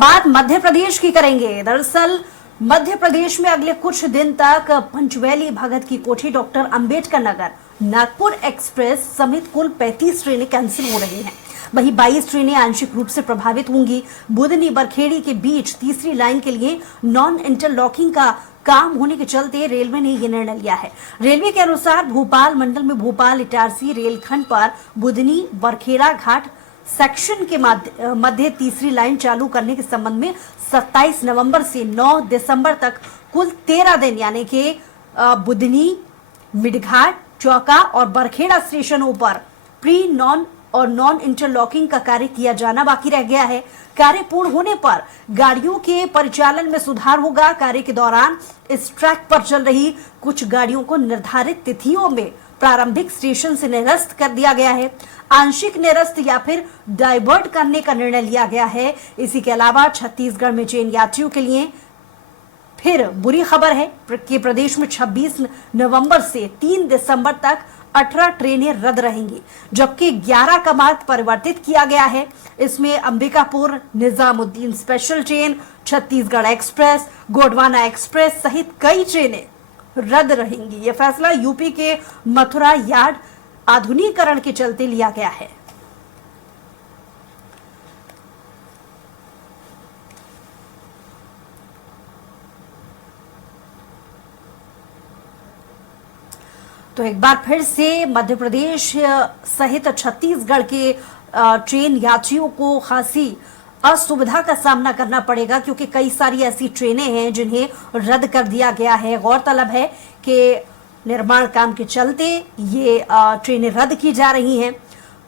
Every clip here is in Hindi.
बात मध्य प्रदेश की करेंगे। दरअसल मध्य प्रदेश में अगले कुछ दिन तक पंचवैली, भगत की कोठी, डॉक्टर अंबेडकर नगर, नागपुर एक्सप्रेस समेत कुल 35 ट्रेनें कैंसिल हो रही हैं। वहीं 22 ट्रेनें आंशिक रूप से प्रभावित होंगी। बुधनी बरखेड़ी के बीच तीसरी लाइन के लिए नॉन इंटरलॉकिंग का काम होने के चलते रेलवे ने यह निर्णय लिया है। रेलवे के अनुसार भोपाल मंडल में भोपाल इटारसी रेलखंड पर बुधनी बरखेड़ा घाट सेक्शन के मध्य तीसरी लाइन चालू करने के संबंध में 27 नवंबर से 9 दिसंबर तक कुल 13 दिन यानी कि बुधनी, मिडघाट, चौका और बरखेड़ा स्टेशनों पर प्री नॉन और नॉन इंटरलॉकिंग का कार्य किया जाना बाकी रह गया है। कार्य पूर्ण होने पर गाड़ियों के परिचालन में सुधार होगा। कार्य के दौरान इस ट्रैक पर चल रही कुछ गाड़ियों को निर्धारित तिथियों में प्रारंभिक स्टेशन से निरस्त कर दिया गया है। आंशिक निरस्त या फिर डाइवर्ट करने का निर्णय लिया गया है। इसी के अलावा छत्तीसगढ़ में ट्रेन यात्रियों के लिए फिर बुरी खबर है कि प्रदेश में 26 नवंबर से 3 दिसंबर तक 18 ट्रेनें रद्द रहेंगी, जबकि 11 का मार्ग परिवर्तित किया गया है। इसमें Ambikapur Nizamuddin special train, Chhattisgarh express, Gondwana express सहित कई ट्रेनें रद्द रहेंगी। यह फैसला यूपी के मथुरा यार्ड आधुनिकीकरण के चलते लिया गया है। तो एक बार फिर से मध्य प्रदेश सहित छत्तीसगढ़ के ट्रेन यात्रियों को खासी असुविधा का सामना करना पड़ेगा, क्योंकि कई सारी ऐसी ट्रेनें हैं जिन्हें रद्द कर दिया गया है। गौरतलब है कि निर्माण काम के चलते ये ट्रेनें रद्द की जा रही हैं।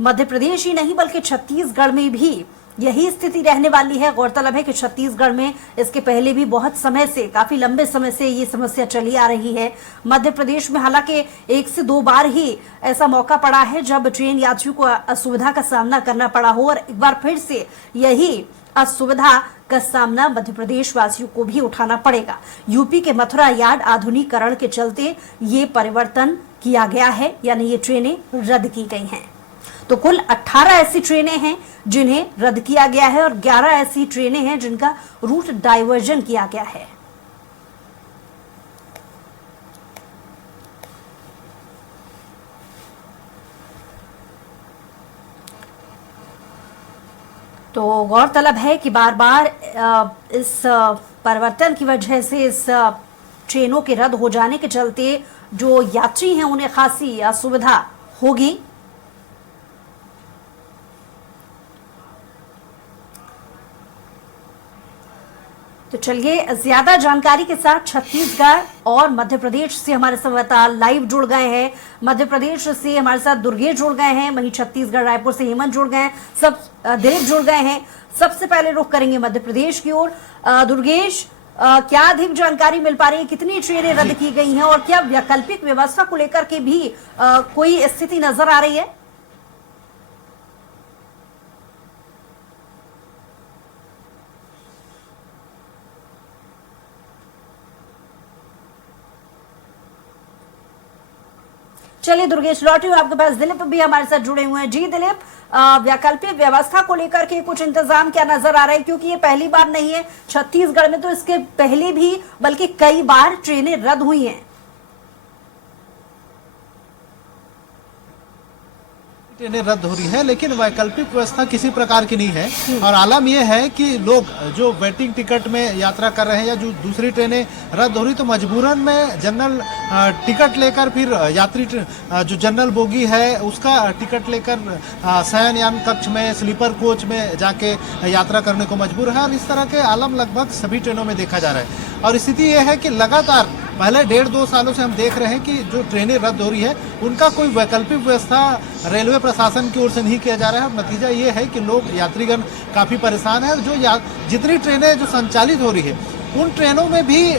मध्य प्रदेश ही नहीं बल्कि छत्तीसगढ़ में भी यही स्थिति रहने वाली है। गौरतलब है कि छत्तीसगढ़ में इसके पहले भी बहुत समय से, काफी लंबे समय से ये समस्या चली आ रही है। मध्य प्रदेश में हालांकि 1 से 2 बार ही ऐसा मौका पड़ा है जब ट्रेन यात्रियों को असुविधा का सामना करना पड़ा हो, और एक बार फिर से यही असुविधा का सामना मध्य प्रदेश वासियों को भी उठाना पड़ेगा। यूपी के मथुरा यार्ड आधुनिकीकरण के चलते ये परिवर्तन किया गया है, यानी ये ट्रेनें रद्द की गई हैं। तो कुल 18 ऐसी ट्रेनें हैं जिन्हें रद्द किया गया है और 11 ऐसी ट्रेनें हैं जिनका रूट डाइवर्जन किया गया है। तो गौरतलब है कि बार बार इस परिवर्तन की वजह से, इस ट्रेनों के रद्द हो जाने के चलते जो यात्री हैं उन्हें खासी असुविधा होगी। तो चलिए ज्यादा जानकारी के साथ छत्तीसगढ़ और मध्य प्रदेश से हमारे संवाददाता लाइव जुड़ गए हैं। मध्य प्रदेश से हमारे साथ दुर्गेश जुड़ गए हैं, वहीं छत्तीसगढ़ रायपुर से हेमंत जुड़ गए हैं, सब दिलीप जुड़ गए हैं। सबसे पहले रुख करेंगे मध्य प्रदेश की ओर। दुर्गेश, क्या अधिक जानकारी मिल पा रही है, कितनी ट्रेनें रद्द की गई हैं और क्या वैकल्पिक व्यवस्था को लेकर के भी कोई स्थिति नजर आ रही है? चलिए दुर्गेश, लौटी हूं आपके पास। दिलीप भी हमारे साथ जुड़े हुए हैं। जी दिलीप, वैकल्पिक व्यवस्था को लेकर के कुछ इंतजाम क्या नजर आ रहा है, क्योंकि ये पहली बार नहीं है छत्तीसगढ़ में, तो इसके पहले भी बल्कि कई बार ट्रेनें रद्द हुई हैं। ट्रेनें रद्द हो रही है, लेकिन वैकल्पिक व्यवस्था किसी प्रकार की नहीं है। और आलम यह है कि लोग जो वेटिंग टिकट में यात्रा कर रहे हैं या जो दूसरी ट्रेनें रद्द हो रही, तो मजबूरन में जनरल टिकट लेकर फिर यात्री जो जनरल बोगी है उसका टिकट लेकर शयनयान कक्ष में, स्लीपर कोच में जाके यात्रा करने को मजबूर है। और इस तरह के आलम लगभग सभी ट्रेनों में देखा जा रहा है। और स्थिति यह है कि लगातार पहले 1.5-2 सालों से हम देख रहे हैं कि जो ट्रेनें रद्द हो रही है उनका कोई वैकल्पिक व्यवस्था रेलवे प्रशासन की ओर से नहीं किया जा रहा है। और नतीजा ये है कि लोग, यात्रीगण काफ़ी परेशान है। जो जितनी ट्रेनें जो संचालित हो रही है उन ट्रेनों में भी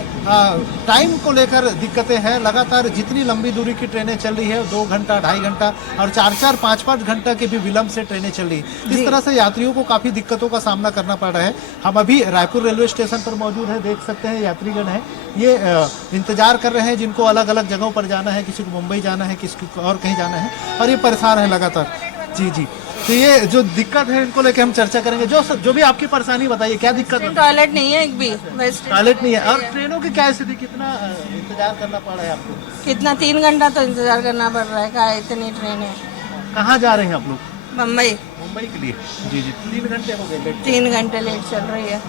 टाइम को लेकर दिक्कतें हैं। लगातार जितनी लंबी दूरी की ट्रेनें चल रही है 2 घंटा, 2.5 घंटा और 4-4, 5-5 घंटा के भी विलंब से ट्रेनें चल रही है। इस तरह से यात्रियों को काफ़ी दिक्कतों का सामना करना पड़ रहा है। हम अभी रायपुर रेलवे स्टेशन पर मौजूद हैं, देख सकते हैं यात्रीगण हैं, ये इंतजार कर रहे हैं, जिनको अलग अलग जगहों पर जाना है, किसी को मुंबई जाना है, किसी को और कहीं जाना है, और ये परेशान है लगातार। जी जी, तो ये जो दिक्कत है इनको लेके हम चर्चा करेंगे। जो भी आपकी परेशानी बताइए, क्या दिक्कत है? टॉयलेट नहीं है एक भी, टॉयलेट नहीं है। और ट्रेनों की क्या स्थिति, कितना इंतजार करना पड़ रहा है आपको? कितना 3 घंटा तो इंतजार करना पड़ रहा है। क्या इतनी ट्रेन है? कहाँ जा रहे हैं आप लोग? मुंबई। मुंबई के लिए? जी जी, 3 घंटे हो गए लेट। 3 घंटे लेट चल रही है।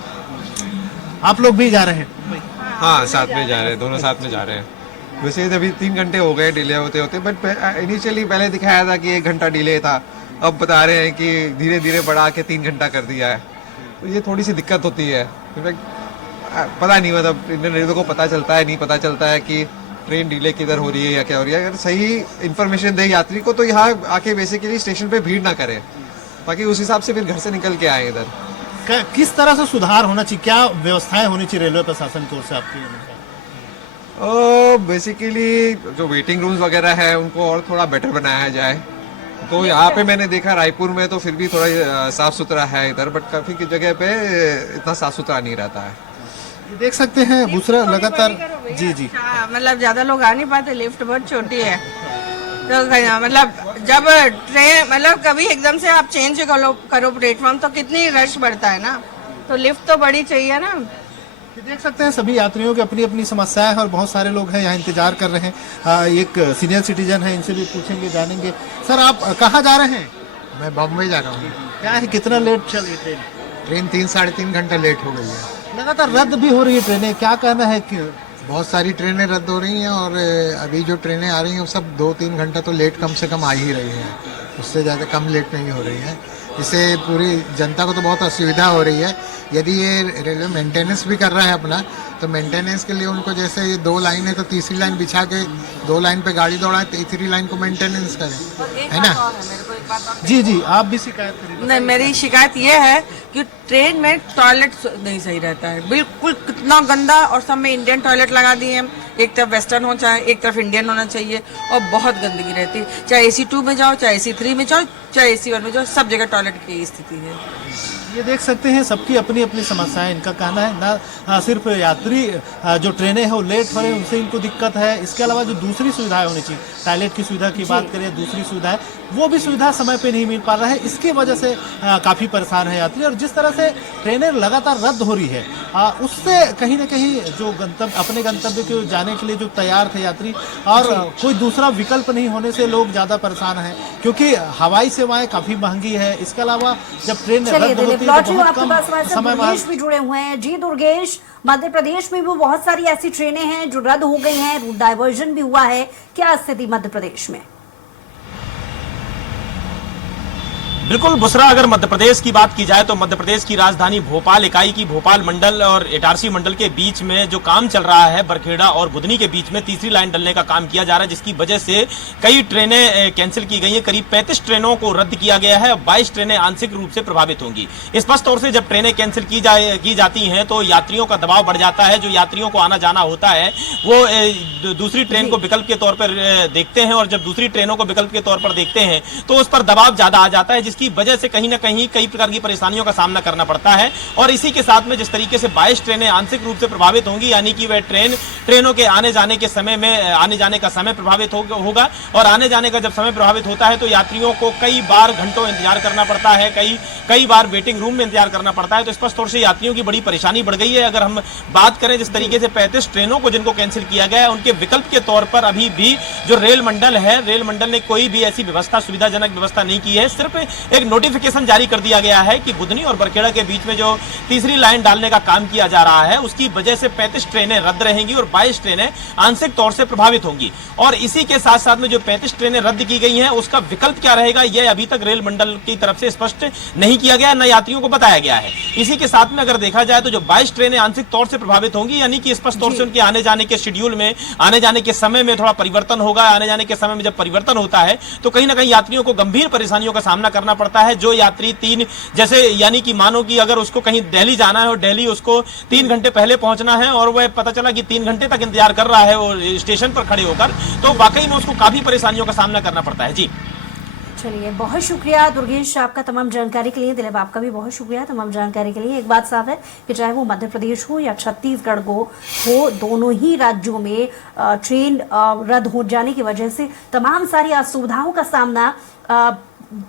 आप लोग भी जा रहे हैं मुंबई? हाँ, साथ में जा रहे हैं, दोनों साथ में जा रहे हैं। वैसे अभी 3 घंटे हो गए डिले होते होते, बट इनिशियली पहले दिखाया था कि 1 घंटा डिले था, अब बता रहे हैं कि धीरे धीरे बढ़ा के 3 घंटा कर दिया है। तो ये थोड़ी सी दिक्कत होती है। पता नहीं, मतलब इंडियन रेलवे को पता चलता है नहीं पता चलता है कि ट्रेन डिले किधर हो रही है या क्या हो रही है। अगर सही इन्फॉर्मेशन दे यात्री को तो यहाँ आके बेसिकली स्टेशन पे भीड़ ना करे, ताकि उस हिसाब से फिर घर से निकल के आए इधर। किस तरह से सुधार होना चाहिए, क्या व्यवस्थाएं होनी चाहिए रेलवे प्रशासन की ओर से आपकी अनुसार? बेसिकली जो वेटिंग रूम्स वगैरह है उनको और थोड़ा बेटर बनाया जाए। तो यहाँ पे मैंने देखा रायपुर में तो फिर भी थोड़ा साफ सुथरा है इधर, बट काफी की जगह पे इतना साफ सुथरा नहीं रहता है। ये देख सकते हैं दूसरा लगातार। जी जी, मतलब ज्यादा लोग आ नहीं पाते, लिफ्ट बहुत छोटी है। तो मतलब जब ट्रेन मतलब कभी एकदम से आप चेंज करो प्लेटफॉर्म तो कितनी रश बढ़ता है ना, तो लिफ्ट तो बड़ी चाहिए ना। ये देख सकते हैं सभी यात्रियों की अपनी अपनी समस्याएं हैं और बहुत सारे लोग हैं यहाँ इंतजार कर रहे हैं। एक सीनियर सिटीजन है, इनसे भी पूछेंगे जानेंगे। सर, आप कहाँ जा रहे हैं? मैं बॉम्बे जा रहा हूँ। क्या है, कितना लेट चल रही ट्रेन? ट्रेन 3-3.5 घंटे लेट हो गई है। लगातार रद्द भी हो रही है ट्रेनें, क्या कहना है कि बहुत सारी ट्रेनें रद्द हो रही हैं और अभी जो ट्रेनें आ रही हैं वो सब 2-3 घंटा तो लेट कम से कम आ ही रही हैं, उससे ज़्यादा कम लेट नहीं हो रही हैं। इससे पूरी जनता को तो बहुत असुविधा हो रही है। यदि ये रेलवे मेंटेनेंस भी कर रहा है अपना, तो मेंटेनेंस के लिए उनको जैसे ये 2 लाइन है तो तीसरी लाइन बिछा के 2 लाइन पे गाड़ी दौड़ाए, तीसरी लाइन को मेंटेनेंस करें, है ना? जी जी, आप भी शिकायत करिए। नहीं, मेरी शिकायत ये है कि ट्रेन में टॉयलेट नहीं सही रहता है, बिल्कुल कितना गंदा, और सब में इंडियन टॉयलेट लगा दिए हैं। एक तरफ वेस्टर्न हो, चाहे एक तरफ इंडियन होना चाहिए, और बहुत गंदगी रहती है। चाहे AC 2 में जाओ, चाहे AC 3 में जाओ, चाहे AC 1 में जाओ, सब जगह टॉयलेट की स्थिति है। ये देख सकते हैं सबकी अपनी अपनी समस्याएं। इनका कहना है ना सिर्फ यात्री जो ट्रेनें हैं वो लेट हो रहे हैं उनसे इनको दिक्कत है, इसके अलावा जो दूसरी सुविधाएं होनी चाहिए, टॉयलेट की सुविधा की बात करें, दूसरी सुविधाएं, वो भी सुविधा समय पे नहीं मिल पा रहा है। इसकी वजह से काफ़ी परेशान है यात्री। और जिस तरह से ट्रेनें लगातार रद्द हो रही है उससे कहीं ना कहीं जो अपने गंतव्य के जाने के लिए जो तैयार थे यात्री, और कोई दूसरा विकल्प नहीं होने से लोग ज़्यादा परेशान हैं, क्योंकि हवाई सेवाएं काफ़ी महंगी है। इसके अलावा जब ट्रेन रद्द होती है लौट तो बहुत आपके कम पास हमारे साथ समय दुर्गेश भी जुड़े हुए हैं। जी दुर्गेश, मध्य प्रदेश में भी बहुत सारी ऐसी ट्रेनें हैं जो रद्द हो गई हैं, रूट डाइवर्जन भी हुआ है, क्या स्थिति मध्य प्रदेश में? बिल्कुल बुसरा, अगर मध्य प्रदेश की बात की जाए तो मध्य प्रदेश की राजधानी भोपाल इकाई की भोपाल मंडल और इटारसी मंडल के बीच में जो काम चल रहा है, बरखेड़ा और बुधनी के बीच में तीसरी लाइन डलने का काम किया जा रहा है, जिसकी वजह से कई ट्रेनें कैंसिल की गई हैं। करीब 35 ट्रेनों को रद्द किया गया है, 22 ट्रेनें आंशिक रूप से प्रभावित होंगी। स्पष्ट तौर से जब ट्रेनें कैंसिल की जाती हैं तो यात्रियों का दबाव बढ़ जाता है। जो यात्रियों को आना जाना होता है वो दूसरी ट्रेन को विकल्प के तौर पर देखते हैं, और जब दूसरी ट्रेनों को विकल्प के तौर पर देखते हैं तो उस पर दबाव ज्यादा आ जाता है, जिसकी वजह से कहीं ना कहीं कई प्रकार की परेशानियों का सामना करना पड़ता है। और इसी के साथ में जिस तरीके से 22 ट्रेनें आंशिक रूप से प्रभावित होंगी, यानी कि वह ट्रेनों के आने जाने के समय में आने जाने का समय प्रभावित होगा, और आने जाने का जब समय प्रभावित होता है तो यात्रियों को कई बार घंटों इंतजार करना पड़ता है, कई बार वेटिंग रूम में इंतजार करना पड़ता है। तो स्पष्ट तौर से यात्रियों की बड़ी परेशानी बढ़ गई है। अगर हम बात करें जिस तरीके से 35 ट्रेनों को जिनको कैंसिल किया गया है, उनके विकल्प के तौर पर अभी भी जो रेल मंडल है, रेल मंडल ने कोई भी ऐसी व्यवस्था, सुविधाजनक व्यवस्था नहीं की है। सिर्फ एक नोटिफिकेशन जारी कर दिया गया है कि बुधनी और बरखेड़ा के बीच में जो तीसरी लाइन डालने का काम किया जा रहा है, उसकी वजह से 35 ट्रेनें रद्द रहेंगी और 22 ट्रेनें आंशिक तौर से प्रभावित होंगी। और इसी के साथ साथ में जो 35 ट्रेनें रद्द की गई हैं, उसका विकल्प क्या रहेगा, यह अभी तक रेल मंडल की तरफ से स्पष्ट नहीं किया गया, न यात्रियों को बताया गया है। इसी के साथ में अगर देखा जाए तो जो 22 ट्रेनें आंशिक तौर से प्रभावित होंगी, यानी कि स्पष्ट तौर से उनके आने जाने के शेड्यूल में, आने जाने के समय में थोड़ा परिवर्तन होगा। आने जाने के समय में जब परिवर्तन होता है तो कहीं ना कहीं यात्रियों को गंभीर परेशानियों का सामना करना पड़ता है। जो यात्री 3 जैसे, यानी कि मानो कि अगर उसको कहीं दिल्ली जाना है और दिल्ली उसको 3 घंटे पहले पहुंचना है, और वह पता चला कि 3 घंटे तक इंतजार कर रहा है वो स्टेशन पर खड़े होकर, तो वाकई में उसको काफी परेशानियों का सामना करना पड़ता है। जी चलिए, बहुत शुक्रिया दुर्गेश आपका तमाम जानकारी के लिए। दिलीप, आपका भी बहुत शुक्रिया तमाम जानकारी के लिए। एक बात साफ है कि चाहे वो मध्य प्रदेश हो या छत्तीसगढ़ हो, दोनों ही राज्यों में ट्रेन रद्द हो जाने की वजह से तमाम सारी असुविधाओं का सामना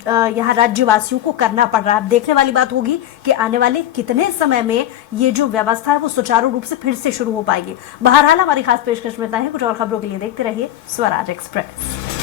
यहाँ राज्यवासियों को करना पड़ रहा है। देखने वाली बात होगी कि आने वाले कितने समय में ये जो व्यवस्था है वो सुचारू रूप से फिर से शुरू हो पाएगी। बहरहाल हमारी खास पेशकश में इतना है। कुछ और खबरों के लिए देखते रहिए स्वराज एक्सप्रेस।